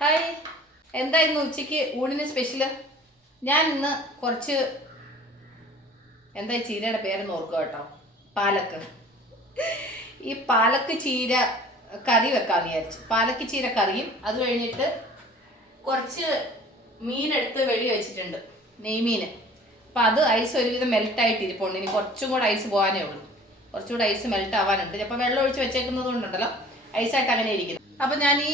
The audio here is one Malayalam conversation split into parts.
ഹായ്. എന്താ ഇന്ന് ഉച്ചയ്ക്ക് ഊണിന് സ്പെഷ്യൽ? ഞാൻ ഇന്ന് കുറച്ച് എന്താ ചീരയുടെ പേരെന്ന് ഓർക്കുക കേട്ടോ. പാലക്ക്. ഈ പാലക്ക് ചീര കറി വെക്കാൻ വിചാരിച്ചു. പാലക്ക് ചീര കറിയും അത് കഴിഞ്ഞിട്ട് കുറച്ച് മീനെടുത്ത് വെളി വെച്ചിട്ടുണ്ട്. നെയ്മീൻ അപ്പം അത് ഐസ് ഒരുവിധം മെൽട്ടായിട്ട് ഇരിപ്പുണ്ട് ഇനി കുറച്ചും കൂടെ ഐസ് പോകാനേ ഉള്ളൂ. കുറച്ചുകൂടെ ഐസ് മെൽട്ട് ആവാനുണ്ട് അപ്പോൾ വെള്ളം ഒഴിച്ച് വെച്ചേക്കുന്നത് കൊണ്ടുണ്ടല്ലോ ഐസായിട്ട് അങ്ങനെ ഇരിക്കുന്നു. അപ്പം ഞാൻ ഈ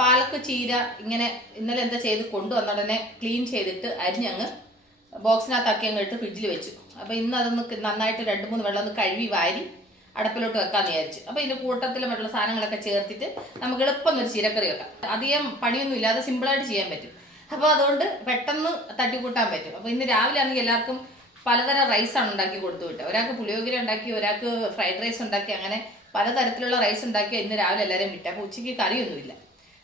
പാലക്ക് ചീര ഇങ്ങനെ ഇന്നലെ എന്താ ചെയ്ത് കൊണ്ടുവന്ന ഉടനെ ക്ലീൻ ചെയ്തിട്ട് അരിഞ്ഞങ്ങ് ബോക്സിനകത്താക്കി അങ്ങ് ഇട്ട് ഫ്രിഡ്ജിൽ വെച്ചു. അപ്പോൾ ഇന്ന് അതൊന്ന് നന്നായിട്ട് രണ്ട് മൂന്ന് വെള്ളം ഒന്ന് കഴുകി വാരി അടപ്പിലോട്ട് വെക്കാന്ന് വിചാരിച്ചു. അപ്പോൾ ഇതിന്റെ കൂട്ടത്തിൽ മറ്റുള്ള സാധനങ്ങളൊക്കെ ചേർത്തിട്ട് നമുക്ക് എളുപ്പം ഒരു ചീരക്കറി വെക്കാം. അധികം പണിയൊന്നും ഇല്ലാതെ സിമ്പിളായിട്ട് ചെയ്യാൻ പറ്റും. അപ്പോൾ അതുകൊണ്ട് പെട്ടെന്ന് തട്ടിക്കൂട്ടാൻ പറ്റും. അപ്പോൾ ഇന്ന് രാവിലെ ആണെങ്കിൽ എല്ലാവർക്കും പലതരം റൈസാണ് ഉണ്ടാക്കി കൊടുത്തു വിട്ടത്. ഒരാൾക്ക് പുളിയോഗിരി ഉണ്ടാക്കി ഒരാൾക്ക് ഫ്രൈഡ് റൈസ് ഉണ്ടാക്കി അങ്ങനെ പലതരത്തിലുള്ള റൈസ് ഉണ്ടാക്കി ഇന്ന് രാവിലെ എല്ലാവരും വിട്ടു. അപ്പോൾ ഉച്ചയ്ക്ക് കറിയൊന്നുമില്ല.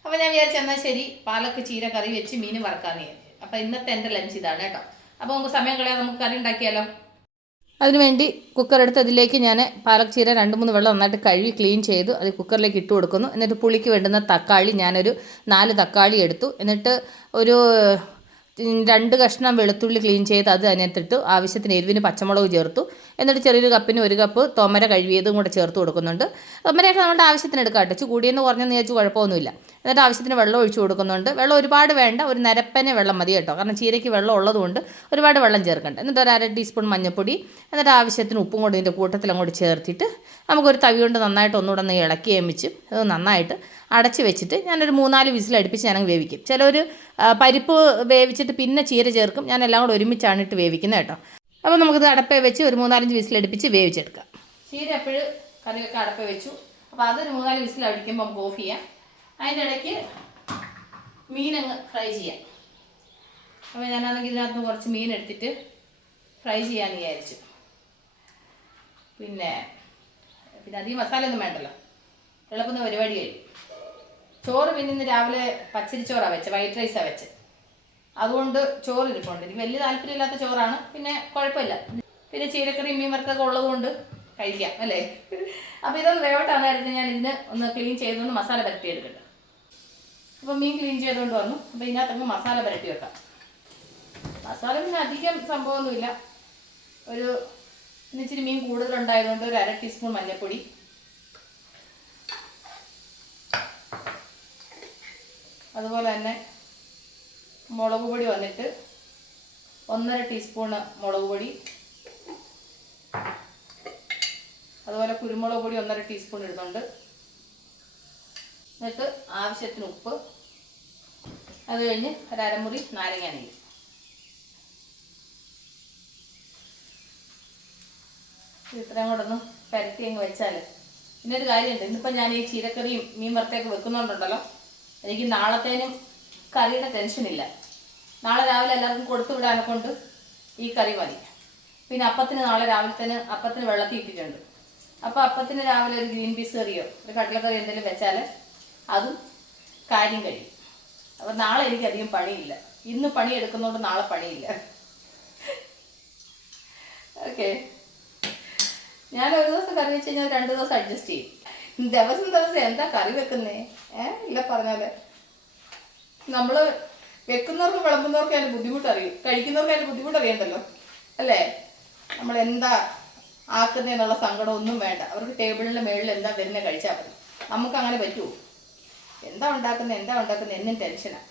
അപ്പോൾ ഞാൻ വിചാരിച്ചു എന്നാൽ ശരി പാലക്ക് ചീര കറി വെച്ച് മീൻ വറക്കാമെന്ന് വിചാരിച്ചു. അപ്പോൾ ഇന്നത്തെ എന്റെ ലഞ്ച് ഇതാണ് കേട്ടോ. അപ്പോൾ നമുക്ക് സമയം കളയാതെ നമുക്ക് കറി ഉണ്ടാക്കിയാലോ? അതിനുവേണ്ടി കുക്കർ എടുത്ത് അതിലേക്ക് ഞാൻ പാലക് ചീര രണ്ട് മൂന്ന് വെള്ളം നന്നായിട്ട് കഴുകി ക്ലീൻ ചെയ്തു അത് കുക്കറിലേക്ക് ഇട്ട് കൊടുക്കുന്നു. എന്നിട്ട് പുളിക്ക് വേണ്ടുന്ന തക്കാളി ഞാനൊരു നാല് തക്കാളി എടുത്തു. എന്നിട്ട് ഒരു രണ്ട് കഷ്ണം വെളുത്തുള്ളി ക്ലീൻ ചെയ്ത് അത് അതിനകത്തിട്ടു ആവശ്യത്തിന് എരിവിന് പച്ചമുളക് ചേർത്തു. എന്നിട്ട് ചെറിയൊരു കപ്പിന് ഒരു കപ്പ് തൊമര കഴുകിയതും കൂടെ ചേർത്ത് കൊടുക്കുന്നുണ്ട്. തൊമരയൊക്കെ നമ്മുടെ ആവശ്യത്തിന് എടുക്കാം. കേട്ടോ കൂടിയെന്ന് കുറഞ്ഞെന്ന് വിചാരിച്ച് കുഴപ്പമൊന്നുമില്ല. എന്നിട്ട് ആവശ്യത്തിന് വെള്ളം ഒഴിച്ചു കൊടുക്കുന്നുണ്ട്. വെള്ളം ഒരുപാട് വേണ്ട ഒരു നരപ്പനെ വെള്ളം മതി കേട്ടോ. കാരണം ചീരയ്ക്ക് വെള്ളം ഉള്ളതുകൊണ്ട് ഒരുപാട് വെള്ളം ചേർക്കണ്ട. എന്നിട്ട് ഒരു അര ടീസ്പൂൺ മഞ്ഞൾപ്പൊടി എന്നിട്ട് ആവശ്യത്തിന് ഉപ്പും കൊണ്ട് ഇതിന്റെ കൂട്ടത്തിൽ അങ്ങോട്ട് ചേർത്തിട്ട് നമുക്കൊരു തവി കൊണ്ട് നന്നായിട്ട് ഒന്നുകൂടെ ഒന്ന് ഇളക്കി ഏമിച്ച് അത് നന്നായിട്ട് അടച്ച് വെച്ചിട്ട് ഞാനൊരു മൂന്നാൽ വിസിൽ അടുപ്പിച്ച് ഞാനങ്ങ് വേവിക്കും. ചിലർ പരിപ്പ് വേവിച്ചിട്ട് പിന്നെ ചീര ചേർക്കും. ഞാൻ എല്ലാം കൂടെ ഒരുമിച്ചാണ് ഇട്ട് വേവിക്കുന്നത് കേട്ടോ. അപ്പോൾ നമുക്കിത് അടപ്പേ വെച്ച് ഒരു മൂന്നാലഞ്ച് വിസിൽ അടുപ്പിച്ച് വേവിച്ചെടുക്കാം. ചീര എപ്പോഴും കറിയൊക്കെ അടപ്പേ വെച്ചു. അപ്പോൾ അതൊരു മൂന്നാൽ വിസിൽ അടിക്കുമ്പോൾ നമുക്ക് ഓഫ് ചെയ്യാം. അതിന്റെ ഇടയ്ക്ക് മീനങ്ങ് ഫ്രൈ ചെയ്യാം. അപ്പോൾ ഞാനാണെങ്കിൽ ഇതിനകത്ത് കുറച്ച് മീൻ എടുത്തിട്ട് ഫ്രൈ ചെയ്യാമെന്ന് വിചാരിച്ചു. പിന്നെ പിന്നെ അധികം മസാല ഒന്നും വേണ്ടല്ലോ. എളുപ്പം പരിപാടി കഴിയും ചോറ് പിന്നെ ഇന്ന് രാവിലെ പച്ചരി ചോറാണ് വെച്ചത് വൈറ്റ് റൈസാണ് വെച്ചത് അതുകൊണ്ട് ചോറ് ഇരിപ്പുണ്ട് എനിക്ക് വലിയ താല്പര്യമില്ലാത്ത ചോറാണ്. പിന്നെ കുഴപ്പമില്ല. പിന്നെ ചീരക്കറി മീൻ വറുത്തൊക്കെ ഉള്ളതുകൊണ്ട് കഴിക്കാം അല്ലേ? അപ്പോൾ ഇതൊന്ന് വേവട്ടാണായിരുന്നു ഞാൻ ഇതിന് ഒന്ന് ക്ലീൻ ചെയ്തുകൊണ്ട് മസാല പരട്ടി എടുക്കട്ടെ അപ്പോൾ മീൻ ക്ലീൻ ചെയ്തുകൊണ്ട് വന്നു. അപ്പോൾ ഇതിനകത്ത് മസാല പരട്ടി വെക്കാം. മസാല പിന്നെ അധികം സംഭവമൊന്നുമില്ല. ഒരു ഇച്ചിരി മീൻ കൂടുതലുണ്ടായതുകൊണ്ട് ഒരു അര ടീസ്പൂൺ മഞ്ഞൾപ്പൊടി. അതുപോലെ തന്നെ മുളക് പൊടി വന്നിട്ട് ഒന്നര ടീസ്പൂണ് മുളക് പൊടി. അതുപോലെ കുരുമുളക് പൊടി ഒന്നര ടീസ്പൂൺ ഇടുന്നുണ്ട്. എന്നിട്ട് ആവശ്യത്തിന് ഉപ്പ്. അത് കഴിഞ്ഞ് ഒരു അരമുറി നാരങ്ങ നെയ്യ് ഇത്രയും കൂടെ ഒന്ന് പരത്തി അങ്ങ് വെച്ചാൽ പിന്നെ ഒരു കാര്യമുണ്ട്. ഇന്നിപ്പോൾ ഞാൻ ഈ ചീരക്കറിയും മീൻ വറുത്തൊക്കെ വെക്കുന്നുണ്ടല്ലോ എനിക്ക് നാളത്തേനും കറിയുടെ ടെൻഷനില്ല നാളെ രാവിലെ എല്ലാവർക്കും കൊടുത്തു വിടാനെ കൊണ്ട് ഈ കറി മതി. പിന്നെ അപ്പത്തിന് നാളെ രാവിലെ തന്നെ അപ്പത്തിന് വെള്ളത്തിൽ ഇട്ടിട്ടുണ്ട്. അപ്പോൾ അപ്പത്തിന് രാവിലെ ഒരു ഗ്രീൻ പീസ് കറിയോ ഒരു കടലക്കറി എന്തെങ്കിലും വെച്ചാൽ അതും കാര്യം കഴിയും. അപ്പോൾ നാളെ എനിക്കധികം പണിയില്ല. ഇന്ന് പണി എടുക്കുന്നതുകൊണ്ട് നാളെ പണിയില്ല. ഓക്കെ. ഞാൻ ഒരു ദിവസം കറി വെച്ച് കഴിഞ്ഞാൽ രണ്ട് ദിവസം അഡ്ജസ്റ്റ് ചെയ്യും. ദിവസം ദിവസം എന്താ കറി വെക്കുന്നേ? ഏ ഇല്ല പറഞ്ഞാൽ. നമ്മൾ വെക്കുന്നവർക്കും വിളമ്പുന്നവർക്കും അതിന്റെ ബുദ്ധിമുട്ട് അറിയും കഴിക്കുന്നവർക്ക് അതിന്റെ ബുദ്ധിമുട്ട് അറിയണ്ടല്ലോ അല്ലേ? നമ്മൾ എന്താ ആക്കുന്നതെന്നുള്ള സങ്കടം ഒന്നും വേണ്ട. അവർക്ക് ടേബിളിന്റെ മേളിൽ എന്താ വരുന്നത് കഴിച്ചാൽ മതി. നമുക്ക് അങ്ങനെ പറ്റുമോ എന്താ ഉണ്ടാക്കുന്നത് എന്താ ഉണ്ടാക്കുന്നത് എന്നും ടെൻഷനാണ്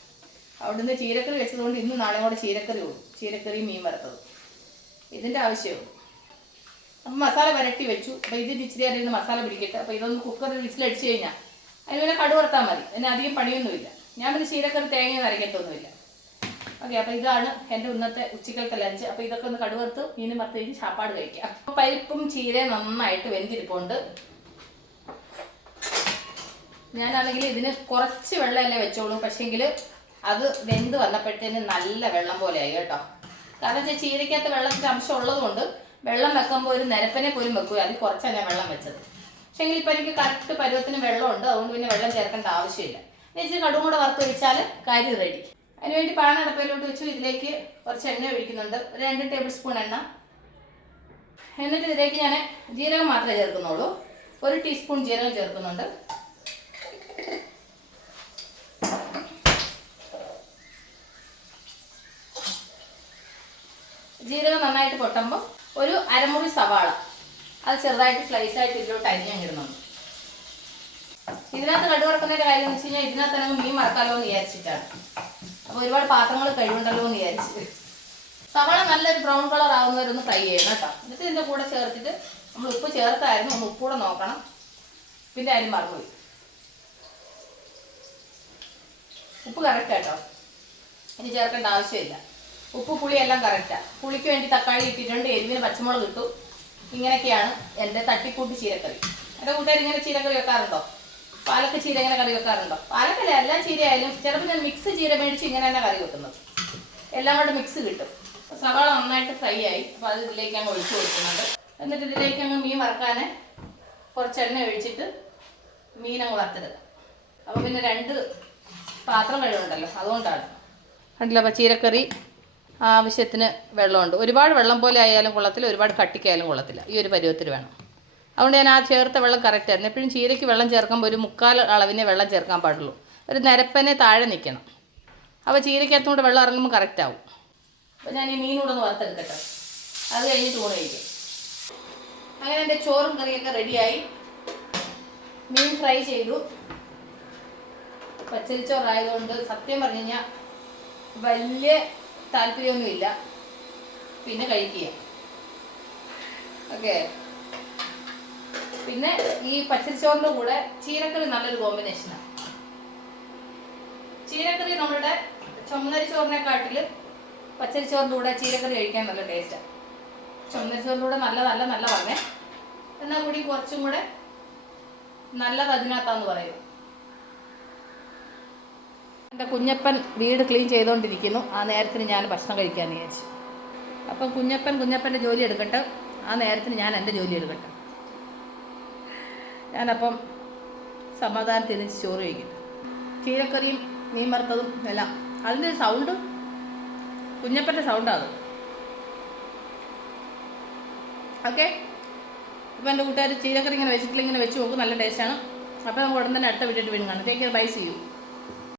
അവിടുന്ന് ചീരക്കറി വെച്ചതുകൊണ്ട് ഇന്ന് നാളെ കൂടെ ചീരക്കറി പോകും ചീരക്കറി മീൻ വറുത്തത്. ഇതിന്റെ ആവശ്യമേ ഉള്ളൂ മസാല വരട്ടി വെച്ചു. അപ്പോൾ ഇത് ഇച്ചിരി അറിയുന്ന മസാല പിടിക്കട്ടെ. അപ്പോൾ ഇതൊന്ന് കുക്കറിൽ വിസിലടിച്ച് കഴിഞ്ഞാൽ അതിന് പിന്നെ കടു വറുത്താൽ മതി. അതിന് അധികം പണിയൊന്നുമില്ല. ഞാൻ പിന്നെ ചീരക്കറി തേങ്ങ നരക്കത്തൊന്നുമില്ല ഓക്കെ അപ്പോൾ ഇതാണ് എന്റെ ഇന്നത്തെ ഉച്ചക്കലത്തെ ലഞ്ച് അപ്പോൾ ഇതൊക്കെ ഒന്ന് കടുവറുത്ത് മീൻ വറുത്ത് കഴിഞ്ഞ് ചാപ്പാട് കഴിക്കാം. അപ്പോൾ പരിപ്പും ചീരയും നന്നായിട്ട് വെന്തിരിപ്പുണ്ട്. ഞാനാണെങ്കിൽ ഇതിന് കുറച്ച് വെള്ളമല്ലേ വെച്ചോളൂ. പക്ഷേങ്കിൽ അത് വെന്ത് വന്നപ്പോഴത്തേന് നല്ല വെള്ളം പോലെയായി കേട്ടോ. കാരണം വെച്ചാൽ ചീരയ്ക്കകത്ത് വെള്ളത്തിന്റെ അംശം ഉള്ളതുകൊണ്ട് വെള്ളം വെക്കുമ്പോൾ ഒരു നിരപ്പനെ പോലും വെക്കുക അതിൽ കുറച്ചാണ് ഞാൻ വെള്ളം വെച്ചത്. പക്ഷേങ്കിൽ ഇപ്പം എനിക്ക് കറക്റ്റ് പരുവത്തിന് വെള്ളമുണ്ട്. അതുകൊണ്ട് പിന്നെ വെള്ളം ചേർക്കേണ്ട ആവശ്യമില്ല. ഇച്ചിരി കടും കൂടെ വറുത്ത് ഒഴിച്ചാൽ കരി റെഡി അതിനുവേണ്ടി പാനടപ്പയിലോട്ട് വെച്ചു. ഇതിലേക്ക് കുറച്ച് എണ്ണ ഒഴിക്കുന്നുണ്ട്. ഒരു രണ്ട് ടേബിൾ സ്പൂൺ എണ്ണ. എന്നിട്ട് ഇതിലേക്ക് ഞാൻ ജീരകം മാത്രമേ ചേർക്കുന്നുള്ളൂ. ഒരു ടീസ്പൂൺ ജീരകം ചേർക്കുന്നുണ്ട്. ജീരകം നന്നായിട്ട് പൊട്ടുമ്പോൾ ഒരു അരമുറി സവാള. അത് ചെറുതായിട്ട് സ്ലൈസായിട്ട് ഇതിലോട്ട് അരിഞ്ഞിടുന്നുണ്ട് ഇതിനകത്ത് കടുക് വറക്കുന്നതിന്റെ കാര്യം എന്ന് വെച്ച് കഴിഞ്ഞാൽ ഇതിനകത്ത് തന്നെ മീൻ മറക്കാലോ എന്ന് വിചാരിച്ചിട്ടാണ്. അപ്പോൾ ഒരുപാട് പാത്രങ്ങൾ കഴിവുണ്ടല്ലോ എന്ന് വിചാരിച്ചു. സവാള നല്ലൊരു ബ്രൗൺ കളർ ആവുന്നവരൊന്ന് ഫ്രൈ ചെയ്യണം കേട്ടോ. എന്നിട്ട് ഇതിന്റെ കൂടെ ചേർത്തിട്ട് നമ്മൾ ഉപ്പ് ചേർത്തായിരുന്നു. ഒന്ന് ഉപ്പ് കൂടെ നോക്കണം. പിന്നെ അതിന് മറന്നുപോയി ഉപ്പ് കറക്റ്റ് കേട്ടോ. ഇനി ചേർക്കേണ്ട ആവശ്യമില്ല. ഉപ്പ് പുളി എല്ലാം കറക്റ്റാണ് പുളിക്ക് വേണ്ടി തക്കാളി ഇട്ടിട്ടുണ്ട്. എരിവിന് പച്ചമുളക് ഇട്ടു. ഇങ്ങനെയൊക്കെയാണ് എന്റെ തട്ടിക്കൂട്ടി ചീരക്കറി. എന്റെ കൂട്ടുകാർ ഇങ്ങനെ ചീരക്കറി വെക്കാറുണ്ടോ? പാലക്ക ചീര ഇങ്ങനെ കറി വെക്കാറുണ്ടോ? പാലക്കല്ല എല്ലാ ചീരയായാലും ചിലപ്പോൾ ഞാൻ മിക്സ് ചീര മേടിച്ച് ഇങ്ങനെ തന്നെ കറി വെക്കുന്നത്. എല്ലാം കൂടെ മിക്സ് കിട്ടും. സവാള നന്നായിട്ട് ഫ്രൈ ആയി. അപ്പോൾ അത് ഇതിലേക്ക് അങ്ങ് ഒഴിച്ചു കൊടുക്കുന്നുണ്ട്. എന്നിട്ട് ഇതിലേക്ക് അങ്ങ് മീൻ വറുക്കാൻ കുറച്ച് എണ്ണ ഒഴിച്ചിട്ട് മീൻ അങ്ങ് വറുത്തരുത് അപ്പോൾ പിന്നെ രണ്ട് പാത്രം വെള്ളമുണ്ടല്ലോ അതുകൊണ്ടാണ്. അല്ല അപ്പോൾ ചീരക്കറി ആവശ്യത്തിന് വെള്ളമുണ്ട്. ഒരുപാട് വെള്ളം പോലെ ആയാലും കൊള്ളത്തില്ല ഒരുപാട് കട്ടിക്കായാലും കൊള്ളത്തില്ല ഈ ഒരു പരുവത്തിൽ വേണം. അതുകൊണ്ട് ഞാൻ ആ ചേർത്ത വെള്ളം കറക്റ്റ് ആയിരുന്നു. എപ്പോഴും ചീരയ്ക്ക് വെള്ളം ചേർക്കുമ്പോൾ ഒരു മുക്കാൽ അളവിനെ വെള്ളം ചേർക്കാൻ പാടുള്ളൂ. ഒരു നിരപ്പനെ താഴെ നിൽക്കണം. അപ്പോൾ ചീരയ്ക്കകത്തും കൂടെ വെള്ളം ഇറങ്ങുമ്പോൾ കറക്റ്റ് ആവും. അപ്പോൾ ഞാൻ ഈ മീനൂടെ ഒന്ന് വറുത്തെടുക്കട്ടെ. അത് കഴിഞ്ഞിട്ട് ഊണ് കഴിക്കും അങ്ങനെ എന്റെ ചോറും കറിയൊക്കെ റെഡിയായി മീൻ ഫ്രൈ ചെയ്തു. പച്ചരിച്ചോറായതുകൊണ്ട് സത്യം പറഞ്ഞു വലിയ താല്പര്യമൊന്നുമില്ല. പിന്നെ കഴിക്കുക. ഓക്കെ. പിന്നെ ഈ പച്ചരിച്ചോറിന്റെ കൂടെ ചീരക്കറി നല്ലൊരു കോമ്പിനേഷനാണ് ചീരക്കറി നമ്മളുടെ ചുമന്നരിച്ചോറിനെക്കാട്ടിൽ പച്ചരിച്ചോറിന്റെ കൂടെ ചീരക്കറി കഴിക്കാൻ നല്ല ടേസ്റ്റാണ് ചുമന്നരിച്ചോറിന്റെ കൂടെ നല്ലതല്ല നല്ല പറഞ്ഞേ. എന്നാൽ കൂടി കുറച്ചും കൂടെ നല്ലത് അതിനകത്താന്ന് പറയുന്നു എന്റെ കുഞ്ഞപ്പൻ വീട് ക്ലീൻ ചെയ്തുകൊണ്ടിരിക്കുന്നു ആ നേരത്തിന് ഞാൻ ഭക്ഷണം കഴിക്കാൻ വിചാരിച്ചു. അപ്പം കുഞ്ഞപ്പൻ കുഞ്ഞപ്പന്റെ ജോലി എടുക്കട്ടെ. ആ നേരത്തിന് ഞാൻ എന്റെ ജോലി എടുക്കട്ടെ. ഞാനപ്പം സമാധാനത്തിൽ നിന്ന് ചോറ് കഴിക്കും. ചീരക്കറിയും മീൻ വറുത്തതും എല്ലാം. അതിന്റെ സൗണ്ട് കുഞ്ഞപ്പന്റെ സൗണ്ടാണ് അത്. ഓക്കെ? അപ്പോൾ എന്റെ കൂട്ടുകാർ ചീരക്കറി ഇങ്ങനെ വെച്ചിട്ടില്ല ഇങ്ങനെ വെച്ച് നോക്കും നല്ല ടേസ്റ്റാണ്. അപ്പോൾ നമുക്ക് ഉടൻ തന്നെ അടുത്ത വീട്ടിൽ വീണ്ടും കാണാം. ടേക്ക് കെയർ ബൈ ചെയ്യൂ